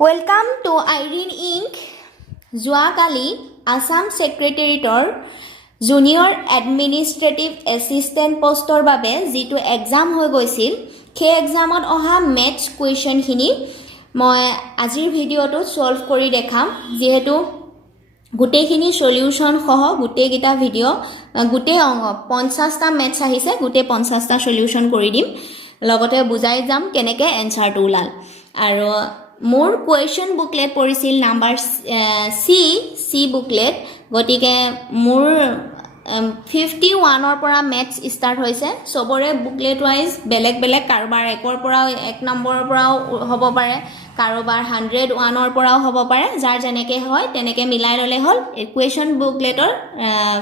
Welcome to Irene Inc. যোৱাকালি Assam সেক্ৰেটাৰিয়েটৰ junior administrative assistant পোষ্টৰ বাবে যিটো এক্সাম হৈ গৈছিল সেই এক্সামত অহা মেথছ কুৱেশ্যনখিনি মই আজিৰ ভিডিঅ'টো সলভ কৰি দেখাম যেহেতু গোটেইখিনি সলিউশন সহ গোটেইকেইটা ভিডিঅ' গোটেই অংগ 50টা মেথছ আহিছে গোটেই 50টা সলিউশন কৰি দিম লগতে বুজাই যাম কেনেকৈ এনসাৰটো ওলাল আৰু মোৰ কুৱেশ্যন বুকলেট পৰিছিল নাম্বাৰ সি বুকলেট গতিকে মোৰ 51 পৰা মেথছ ষ্টাৰ্ট হৈছে সবৰে বুকলেট ৱাইজ বেলেগ বেলেগ কাৰোবাৰ 1ৰ পৰা 1 নম্বৰৰ পৰাও হ'ব পাৰে কাৰোবাৰ 101ৰ পৰাও হ'ব পাৰে যাৰ যেনেকৈ হয় তেনেকৈ মিলাই ল'লে হ'ল কুৱেশ্যন বুকলেটৰ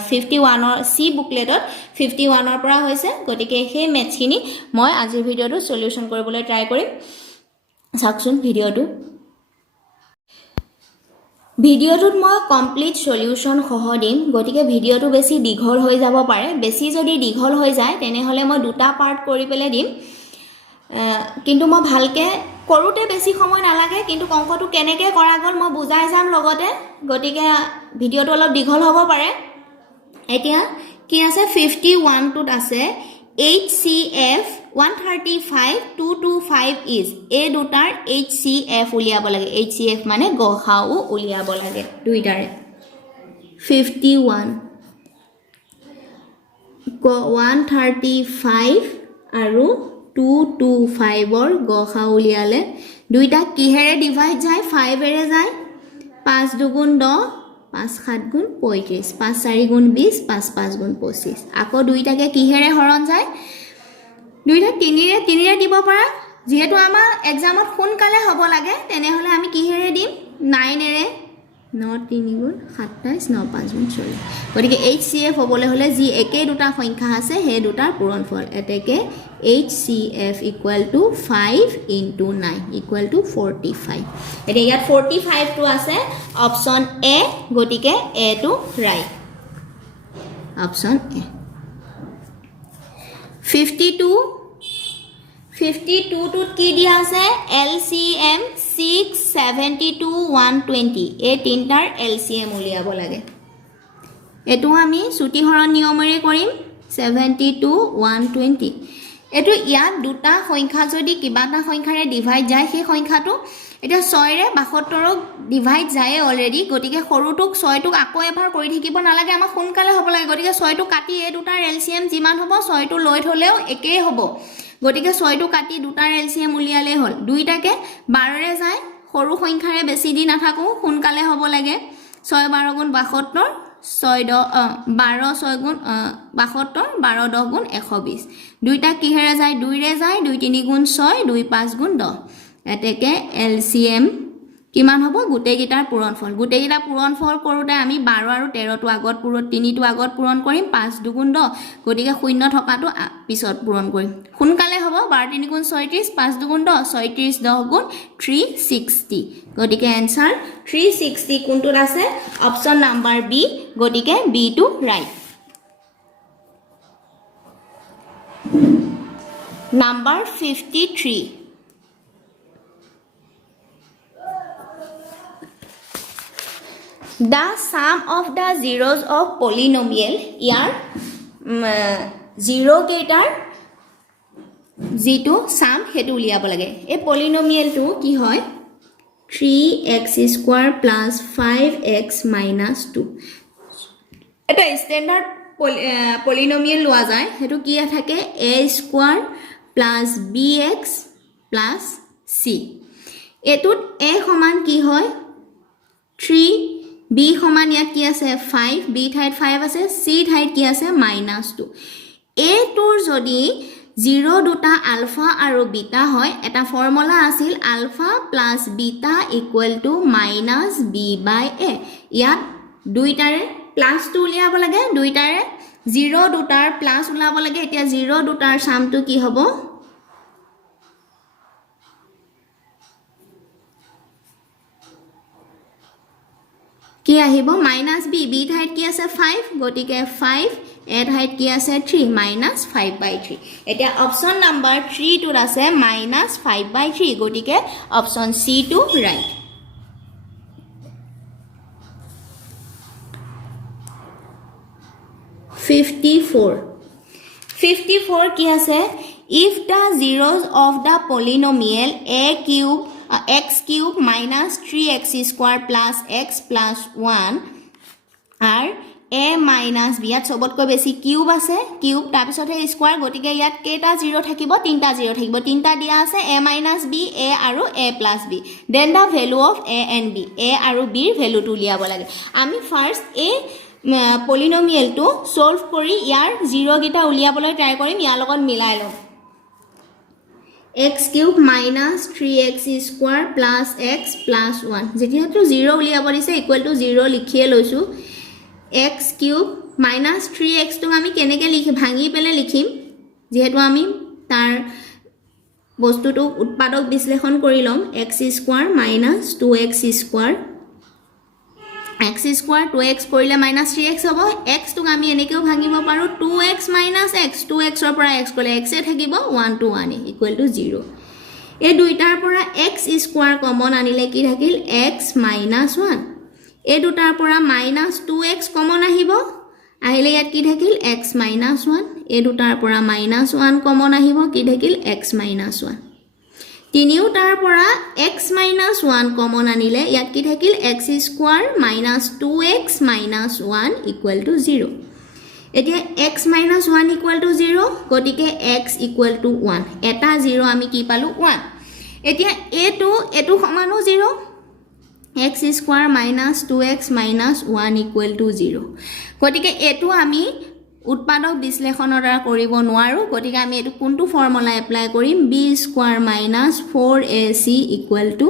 51ৰ সি বুকলেটত 51ৰ পৰা হৈছে গতিকে সেই মেথছখিনি মই আজিৰ ভিডিঅ'টো সলিউশন কৰিবলৈ ট্ৰাই কৰিম চাওকচোন ভিডিঅ'টোত মই কমপ্লিট সলিউশন সহ দিম গতিকে ভিডিঅ'টো বেছি দীঘল হৈ যাব পাৰে বেছি যদি দীঘল হৈ যায় তেনেহলে মই দুটা পাৰ্ট কৰি পেলাই দিম কিন্তু মই ভালকে কৰোতে বেছি সময় নালাগে কিন্তু অংকটো কেনেকৈ কৰা গ'ল মই বুজাই যাম লগতে গতিকে ভিডিঅ'টো অলপ দীঘল হ'ব পাৰে এতিয়া কি আছে 51 টোত আছে HCF 135 225 is এই দুটাৰ HCF উলিয়াব লাগে HCF মানে গসাউ উলিয়াব লাগে দুইটাৰে 51 135 আৰু 225ৰ গসাউ উলিয়ালে দুইটা কিহেৰে ডিভাইড যায় 5 এৰে যায় 5 দুগুণ 10 5 7 গুণ 35 5 4 গুণ 20 5 5 গুণ 25 আকৌ দুইটাকে কিহেৰে হৰণ যায় দুইটা তিনিৰে দিব পাৰা যেহেতু আমাৰ এক্সামত সোনকালে হ'ব লাগে তেনেহলে আমি কিহেৰে দিম 9 এৰে 9 3 গুণ 27 9 5 গুণ 40 গতিকে HCF হ'বলৈ হলে যি একেই দুটা সংখ্যা আছে সেই দুটাৰ পূৰণফল এতেকে HCF equal to 5 into 9 equal to 45 এতিয়া ইয়াত 45 টো আছে অপচন এ গতিকে এ টো ৰাইট অপচন এ 52 টোত কি দিয়া আছে LCM 6 72 120 এই তিনটাৰ LCM উলিয়াব লাগে এটো আমি চুটি হৰণ নিয়মেৰে কৰিম 72 120 এটো ইয়াত দুটা সংখ্যা যদি কিবাটা সংখ্যাৰে ডিভাইড যায় সেই সংখ্যাটো এটা 6 ৰে 72ক ডিভাইড যায় অলৰেডি গতিকে সৰুটোক 6টোক আকৌ এবাৰ কৰি থাকিব নালাগে আমাক সোনকালে হ'ব লাগে গতিকে 6টো কাটি এই দুটাৰ LCM যিমান হ'ব 6টো লৈ থলেও একেই হ'ব গতিকে 6টো কাটি দুটাৰ LCM উলিয়ালে হ'ল দুইটাকে 12 ৰে যায় সৰু সংখ্যাৰে বেছি দি নাথাকো সোনকালে হ'ব লাগে 6 12 গুণ 72 6 12 6 গুণ 72 12 10 গুণ 120 দুইটা কিহেৰে যায় 2 ৰে যায় 2 3 গুণ 6 2 5 গুণ 10 এতেকে LCM কিমান হ'ব গোটেইকেইটাৰ পূৰণফল গোটেইকেইটা পূৰণফল কৰোতে আমি 12 আৰু 13 টো আগত পূৰণ 3 টো আগত পূৰণ কৰিম 5 দুগুণ 10 গতিকে শূন্য থকাটো পিছত পূৰণ কৰিম সোনকালে হ'ব 12 3 গুণ 36 5 দুগুণ 10 36 10 গুণ 360 গতিকে এনসাৰ 360 কোনটোত আছে অপচন নাম্বাৰ বি গতিকে বি টো right number 53 The sum of the zeros of polynomial year zero কেইটাৰ যিটো সাম হেতু উলিয়াব লাগে এই পলিনোমিয়েলটো কি হয় 3x square plus 5x minus 2 এটা স্ট্যান্ডাৰ্ড পলিনোমিয়েল লোৱা যায় হেতু কি থাকে a square plus bx plus c এটোত a সমান কি হয় 3 b সমান ইয়াত কি আছে 5 b ঠাইত 5 আছে c ঠাইত কি আছে -2 a টোৰ যদি 0 দুটা আলফা আৰু বিটা হয় এটা ফৰ্মুলা আছিল alpha plus beta equal to -b/a ইয়াত দুইটাৰে প্লাস টু উলিয়াব লাগে দুইটাৰে 0 দুটাৰ প্লাস উলাব লাগে এতিয়া 0 দুটাৰ সামটো কি হ'ব কি আহিব -b b ঠাইত কি আছে 5 গতিকে 5 a ঠাইত কি আছে 3 -5/3 এতিয়া অপচন নাম্বাৰ 3 টোত আছে -5/3 গতিকে অপচন সি টো ৰাইট 54 কি আছে if the zeros of the polynomial x cube minus 3x square plus x plus 1 are a minus b ইয়াত সবতকৈ বেছি কিউব আছে কিউব তাৰ পিছত হে স্কয়াৰ গটিকে ইয়াত কেটা 0 থাকিব তিনটা 0 থাকিব তিনটা দিয়া আছে a minus b a আৰু a plus b then the value of a and b a আৰু b ৰ ভ্যালু টো লিয়াব লাগে আমি ফাৰ্স্ট a পলিনোমিয়েল টো সলভ কৰি ইয়াৰ 0 গিটা উলিয়াবলৈ ট্ৰাই কৰিম ইয়াৰ লগত মিলাই লম x cube minus 3x square plus x plus 1 যেতিয়াটো 0 উলিয়াব দিছে ইকুৱেল টু 0 লিখিয়ে লৈছো x cube minus 3x তো আমি কেনেকে লিখি ভাঙি পেলে লিখিম যেহেতু আমি তাৰ বস্তুটো উৎপাদক বিশ্লেষণ কৰি লম x square minus 2x square x square 2x কৰিলে minus 3x হ'ব x তো আমি এনেকেও ভাঙিব পাৰো 2x minus x 2x ৰ পৰা x কৰিলে x এ থাকিব 1 to 1 equal to 0 এই দুইটাৰ পৰা x square কমন আনিলে কি থাকিল x minus 1 এই দুটাৰ পৰা minus 2x কমন আহিব আহিলে ইয়াত কি থাকিল x minus 1 এই দুটাৰ পৰা minus 1 কমন আহিব কি থাকিল x minus 1 তিনিওটাৰ পৰা x minus 1 কমন আনিলে ইয়াত কি থাকিল x square minus 2x minus 1 equal to 0 এতিয়া x minus 1 equal to 0 গটিকে x equal to 1 এটা 0 আমি কি পালো 1 এতিয়া এটো সমানো 0 x square minus 2x minus 1 equal to 0 গটিকে এটো আমি উৎপাদক বিশ্লেষণৰ দ্বাৰা কৰিব নোৱাৰো গটিকে আমি এটো কোনটো ফৰ্মুলা এপ্লাই কৰিম b square minus 4ac equal to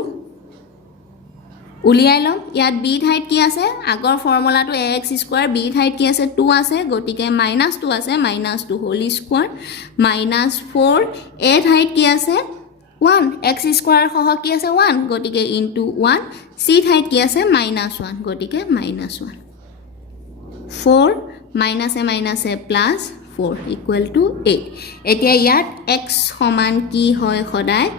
উলিয়াই লম ইয়াত b ঠাইত কি আছে আগৰ ফৰ্মুলাটো ax square b ঠাইত কি আছে 2 আছে গটিকে minus 2 আছে minus 2 whole square minus 4 a ঠাইত কি আছে 1 x square সহ কি আছে 1 গটিকে into 1 c ঠাইত কি আছে minus 1 গটিকে minus 1 4 minus a plus 4 equal to 8 এতিয়া ইয়াত x সমান কি হয় সদায়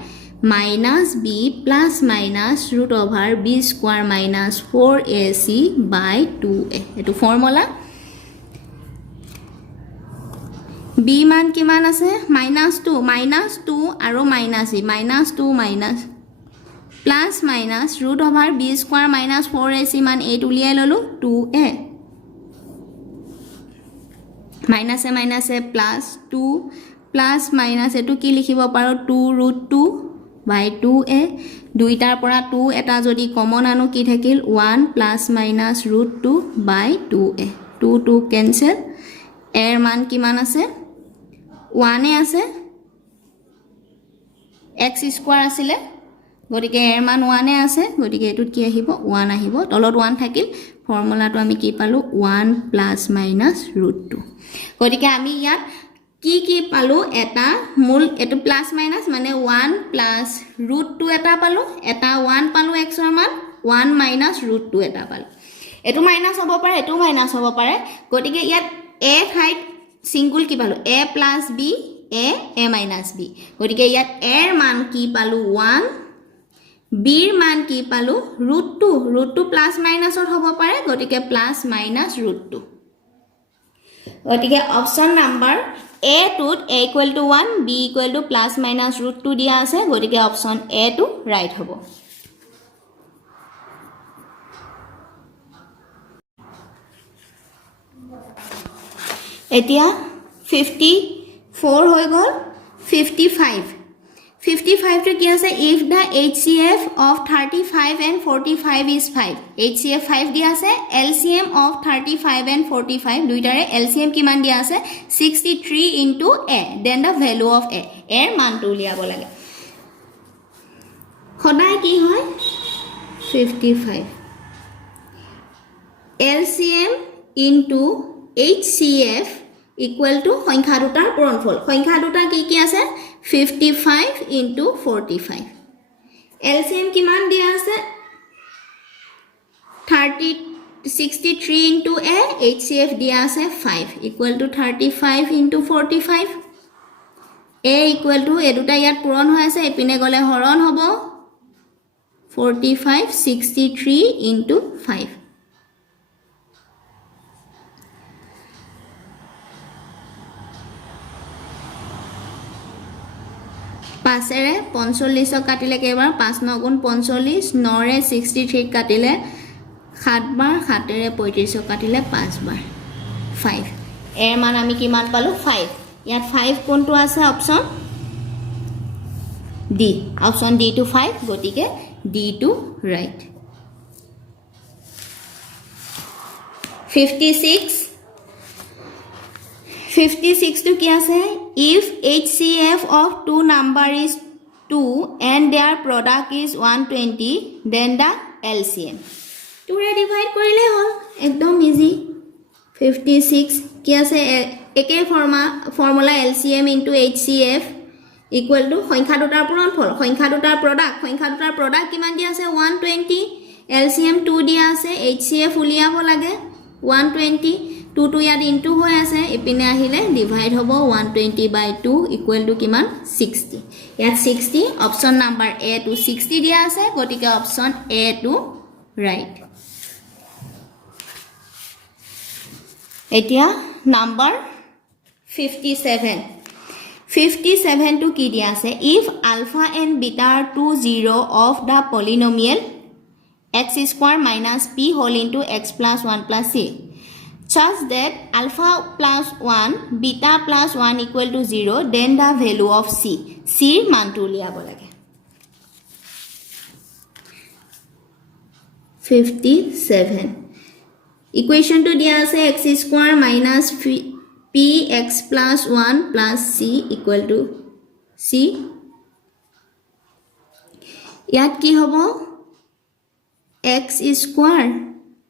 minus b plus minus root over b square minus 4ac by 2a এটো ফৰ্মুলা b মান কিমান আছে -2 আৰু -c -2 minus plus minus root over b square minus 4ac মান 8 উলিয়াই ললো 2a minus a plus 2 plus minus এটো কি লিখিব পাৰো 2 root 2 by 2a দুইটাৰ পৰা 2 এটা যদি কমন আনো কি থাকিল 1 plus minus root 2 by 2a 2 cancel এৰ মান কিমান আছে 1 এ আছে x square আছিলে গটিকে এৰ মান 1 এ আছে গটিকে এটুত কি আহিব 1 আহিব তলত 1 থাকিল ফৰ্মুলাটো আমি কি পালো 1 plus minus root 2 গটিকে আমি ইয়াত কি পালো এটা মূল এটো প্লাস মাইনাস মানে 1 plus root 2 এটা পালো এটা 1 পালো x ৰ মান 1 minus root 2 এটা পালো এটো মাইনাস হ'ব পাৰে এটো মাইনাস হ'ব পাৰে গটিকে ইয়াত a ঠাইত সিঙ্গল কি পালো a plus b a minus b গটিকে ইয়াত a ৰ মান কি পালো 1 b ৰ মান কি পালো root 2 প্লাস মাইনাসৰ হ'ব পাৰে গটিকে প্লাস মাইনাস root 2 গটিকে option number a টুত a equal to 1 b equal to plus minus root 2 দিয়া আছে গটিকে অপচন a টু ৰাইট হ'ব এতিয়া 54 হৈ গল 55 টো কি আছে if the HCF of 35 and 45 is 5 HCF 5 দিয়া আছে LCM of 35 and 45 দুইটাৰে LCM কিমান দিয়া আছে 63 into a then the value of a এৰ মানটো উলিয়াব লাগে সদায় কি হয় 55 LCM into HCF equal to সংখ্যা দুটাৰ পূৰণফল সংখ্যা দুটা কি আছে 55 into 45 LCM কিমান দিয়া আছে 63 into a HCF দিয়া আছে 5 equal to 35 into 45 a equal to এ দুটা ইয়াত পূৰণ হৈ আছে এপিনে গলে হৰণ হ'ব 45 63 into 5 5 रे 45 কাটিলে কেইবাৰ 5 9 গুণ 45 9 ৰে 63 কাটিলে 7 বাৰ 7 ৰে 35 কাটিলে 5 বাৰ 5 এৰ মান আমি কিমান পালো 5 ইয়াত 5 কোনটো আছে option D option D to 5 গটিকে ডি টু ৰাইট 56 to क्या है if HCF of two number is 2 and their product is 120 then the LCM 2 रे डिवाइड करिले हल एकदम इजी 56 क्या है एके formula LCM into HCF equal to সংখ্যা দুটাৰ পূৰণফল সংখ্যা দুটাৰ প্ৰডাক্ট কিমান দিয়া আছে 120 LCM 2 দিয়া আছে HCF উলিয়াব লাগে 120 2 to ইয়াত ইনটু হৈ আছে ইপিনে আহিলে ডিভাইড হ'ব 120 by 2 ইকুৱেল টু কিমান 60 ইয়াত 60 অপচন নাম্বাৰ এ টু 60 দিয়া আছে গতিকে অপচন এ টু ৰাইট এতিয়া নাম্বাৰ 57 to কি দিয়া আছে if alpha and beta are two zero of the polynomial x square minus p whole into x plus 1 plus c such that alpha plus 1 beta plus 1 equal to 0 then the value of c মান to উলিয়াব লাগে 57 equation to দিয়া আছে x square minus p x plus 1 plus c equal to c ইয়াত কি হ'ব x square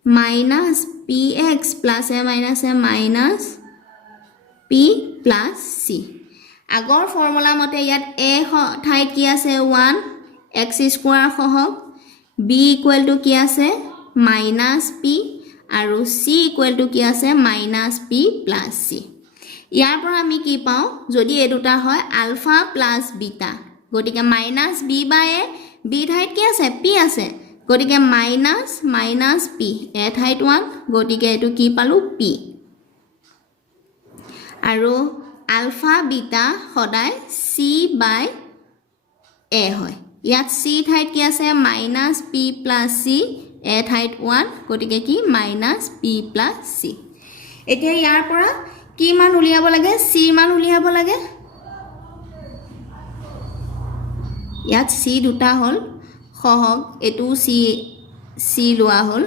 minus px plus a minus p plus c আগৰ formula মতে ইয়াত a ঠাইত কি আছে 1 x square সহক b equal to কি আছে minus p আৰু c equal to কি আছে minus p plus c ইয়াৰ পৰা আমি কি পাও যদি এ দুটা হয় আলফা প্লাস বিটা গটিকে minus b by a b ঠাইত কি আছে p আছে গটিকে মাইনাস পি এ ঠাইত 1 গটিকে এটো কি পালো পি আৰু আলফা বিটা সদায় সি বাই এ হয় ইয়াত সি ঠাইত কি আছে মাইনাস পি প্লাস সি এ ঠাইত 1 গটিকে কি মাইনাস পি প্লাস সি এতিয়া ইয়াৰ পৰা কি মান উলিয়াব লাগে সি মান উলিয়াব লাগে ইয়াত সি দুটা হল সহগ এটু সি লোৱা হল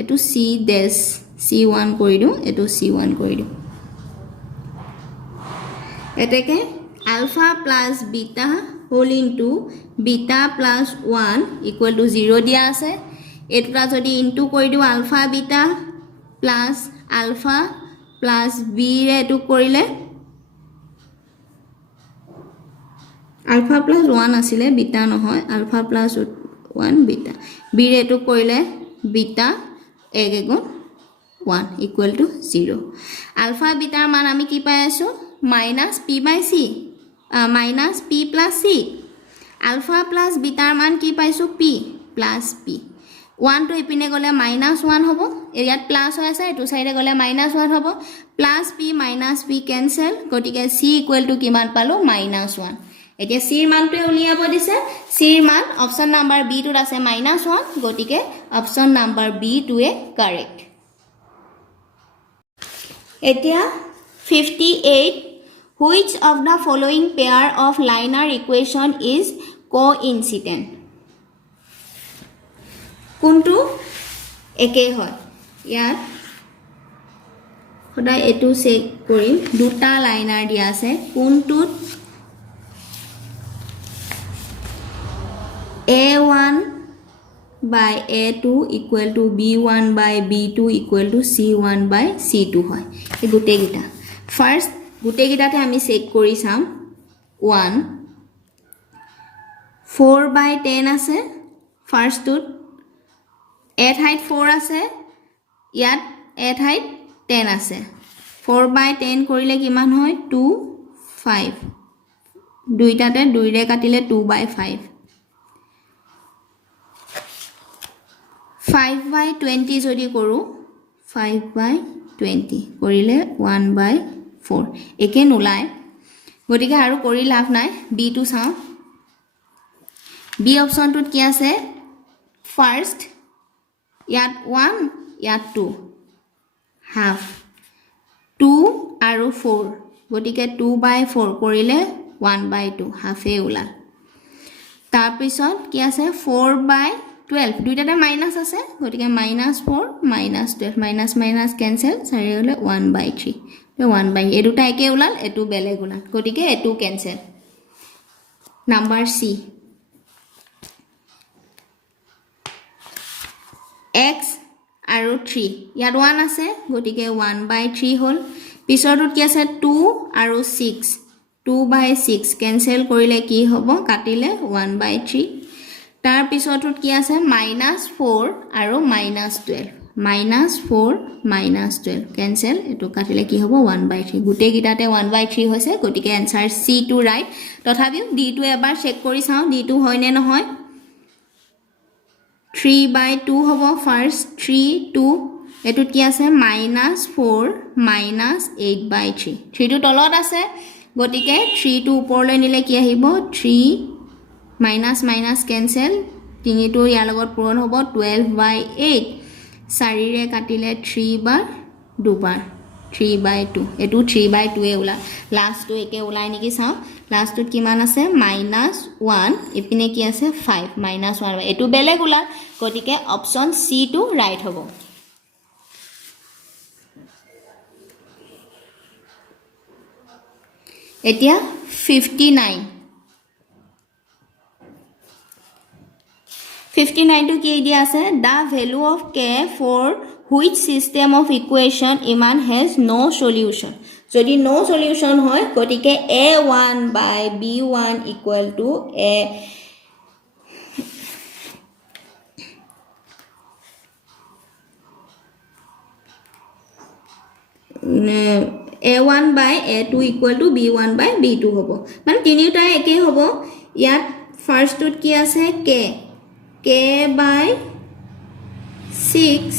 এটু সি ডেশ c1 কৰি দিও এটু c1 কৰি দিও এতেকে alpha plus beta whole into beta plus 1 equal to 0 দিয়া আছে এটুটা যদি ইনটু কৰি দিও আলফা বিটা প্লাস বি ৰে এটু কৰিলে alpha plus 1 আসিলে beta নহয় alpha plus 1 beta b ৰে এটু কৰিলে beta 1 গুণ 1 equal to 0 alpha beta মান আমি কি পাই আছো minus p by c minus p plus c alpha plus beta মান কি পাইছো p plus p 1 to ইপিনে গলে minus 1 হ'ব ইয়াত প্লাস হৈ আছে এটু সাইডে গলে minus 1 হ'ব plus p minus p cancel গটিকে c equal to কিমান পালো minus 1 এতিয়া c মানটো উলিয়াব দিছে c মান অপচন নাম্বাৰ b টুত আছে -1 গটিকে অপচন নাম্বাৰ b টু এ কারেক্ট এতিয়া 58 which of the following pair of linear equation is coincident কোনটো একে হয় ইয়াত সদায় এটু চেক কৰিম দুটা লাইনাৰ দিয়া আছে কোনটোত A1 by A2 equal to B1 by B2 equal to C1 by C2 হয় এই গুটে গিটা ফার্স্ট গুটে গিটাতে আমি চেক কৰি চাম 1 4 by 10 আছে ফার্স্ট টুত এ ঠাইত 4 আছে ইয়াত এ ঠাইত 10 আছে 4 by 10 কৰিলে কিমান হয় 2 5 দুইটাতে 2 ৰে কাটিলে 2 by 5 5 by 20 যদি কৰো 5 by 20 কৰিলে 1 by 4 একে নোলায় গতিকে আৰু কৰি লাভ নাই বি টু চাওঁ বি অপশ্যনটোত কি আছে ফাৰ্ষ্ট ইয়াত 1 ইয়াত 2 হাফ 2 আৰু 4 গতিকে 2/4 কৰিলে 1/2 হাফে ওলাল তাৰপিছত কি আছে 4/12 দুইটাতে মাইনাছ আছে গতিকে -4 -12 মাইনাছ মাইনাছ কেনসেল চাৰি হ'লে 1/3 1/, এই দুটা একে ওলাল এটো বেলেগ ওলাল গতিকে এটো কেনসেল নাম্বাৰ সি x আৰু 3 ইয়াত 1 আছে গতিকে 1/3 হ'ল পিছৰটোত কি আছে 2 আৰু 6 2/6 কেনসেল কৰিলে কি হ'ব কাটিলে 1/3 তাৰ পিছৰটোত কি আছে -4 আৰু -12 -4 -12 কেনসেল এটো কাটিলে কি হ'ব 1/3 গুটে গিটাতে 1/3 হৈছে গতিকে आंसर সি টু ৰাইট তথাপিও ডি টু এবাৰ চেক কৰি চাও ডি টু হয় নে নহয় 3/2 হ'ব ফাৰ্স্ট 3 2 এটুত কি আছে -4 -8/3 3 টু তলত আছে গতিকে 3 টু ওপৰলৈ নিলে কি আহিব 3 মাইনাস মাইনাস কেনসেল 3 টু ইয়াৰ লগত পূৰণ হ'ব 12/8 4 ৰে কাটিলে 3 বাৰ 2 বাৰ 3/2 এটু 3/2 এ ওলা লাস্ট টু একে ওলাই নেকি চাও লাস্ট টু কিমান আছে -1 ইপিনে কি আছে 5 -1 এটু বেলেগ ওলা গতিকে অপচন সি টু ৰাইট হ'ব এতিয়া 59 to কি দিয়া আছে the value of k for which system of equation ইমান has no solution যদি no solution হয় গতিকে a1/b1 equal to a1/a2 equal to b1/b2 হ'ব মানে তিনিটা একে হ'ব ইয়াত ফাৰ্স্টত কি আছে k/6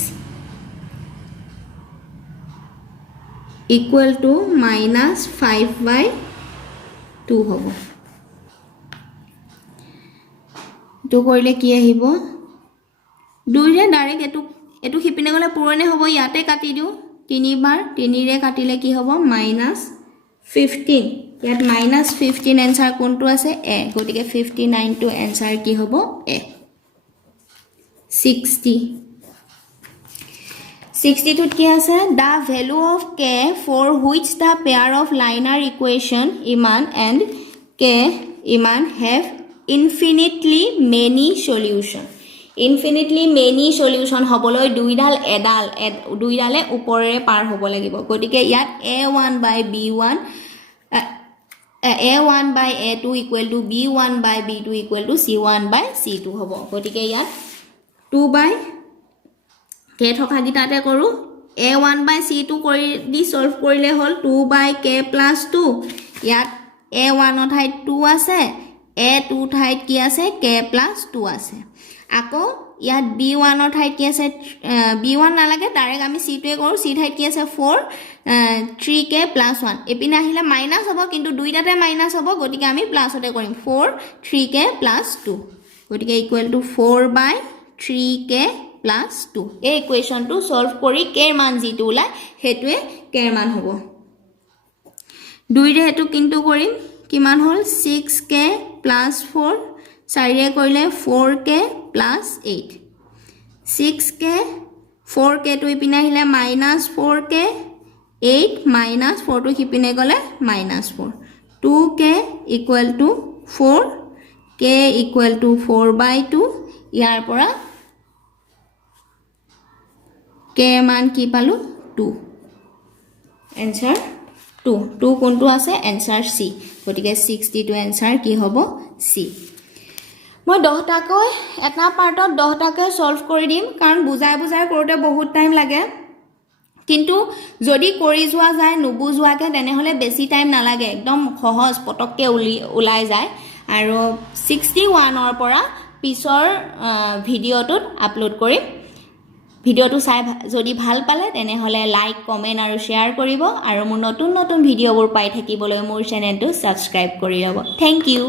equal to -5/2 হ'ব তো কৰিলে কি আহিব 2 ৰে ডাইৰেক্ট এটু খিপিনে গলে পুৰণে হ'ব ইয়াতে কাটি দিও 3 বাৰ 3 ৰে কাটিলে কি হ'ব -15 ইয়াত -15 आंसर কোনটো আছে a গতিকে 59 টু आंसर কি হ'ব a 60 টুত কি আছে the value of k for which the pair of linear equation iman and k iman have infinitely many solution হবলৈ দুইডালে ওপৰেৰে পাৰ হ'ব লাগিব গতিকে ইয়াত a1/b1 a1/a2 equal to b1/b2 equal to c1/c2 হ'ব গতিকে ইয়াত 2 k থকা গিটাতে কৰো a1/c2 কৰি দি সলভ কৰিলে হল 2/k + 2 ইয়াত a1 ঠাইত 2 আছে a2 ঠাইত কি আছে k + 2 আছে আকৌ ইয়াত b1 ঠাইত কি আছে b1 নালাগে ডাইৰেক্ট আমি c2 এ কৰো c ঠাইত কি আছে 4 3k + 1 এপিনে আহিলে মাইনাস হ'ব কিন্তু দুইটাতে মাইনাস হ'ব গতিকে আমি প্লাসতে কৰিম 4 3k + 2 গতিকে ইকুৱেল টু 4/3k + 2 এই ইকুৱেশনটো সলভ কৰি k এৰ মান জিটো ওলাই হেতুৱে k এৰ মান হ'ব 2 ৰে হেতু কিন্তু কৰিম কিমান হল 6k + 4 4 ৰে কৰিলে 4k + 8 6k 4k টু ইপিনে আহিলে -4k 8 -4 টু হিপিনে গলে -4 2k equal to 4 k equal to 4/2 ইয়াৰ পৰা k মান কি পালো 2 आंसर 2 কোনটো আছে आंसर c গতিকে 62 आंसर কি হ'ব c মই 10 টাকৈ এটা পাৰ্টত 10 টাকৈ সলভ কৰি দিম কাৰণ বুজাই কৰোতে বহুত টাইম লাগে কিন্তু যদি কৰি যোৱা যায় নুবুজুৱাকে তেনেহলে বেছি টাইম নালাগে একদম সহজ পটককে উলাই যায় আৰু 61 ৰ পৰা পিছৰ ভিডিঅটোত আপলোড কৰিম ভিডিঅ'টো চাই যদি ভাল পালে তেনেহ'লে লাইক কমেণ্ট আৰু শ্বেয়াৰ কৰিব আৰু মোৰ নতুন নতুন ভিডিঅ'বোৰ পাই থাকিবলৈ মোৰ চেনেলটো ছাবস্ক্ৰাইব কৰি ল'ব। Thank U.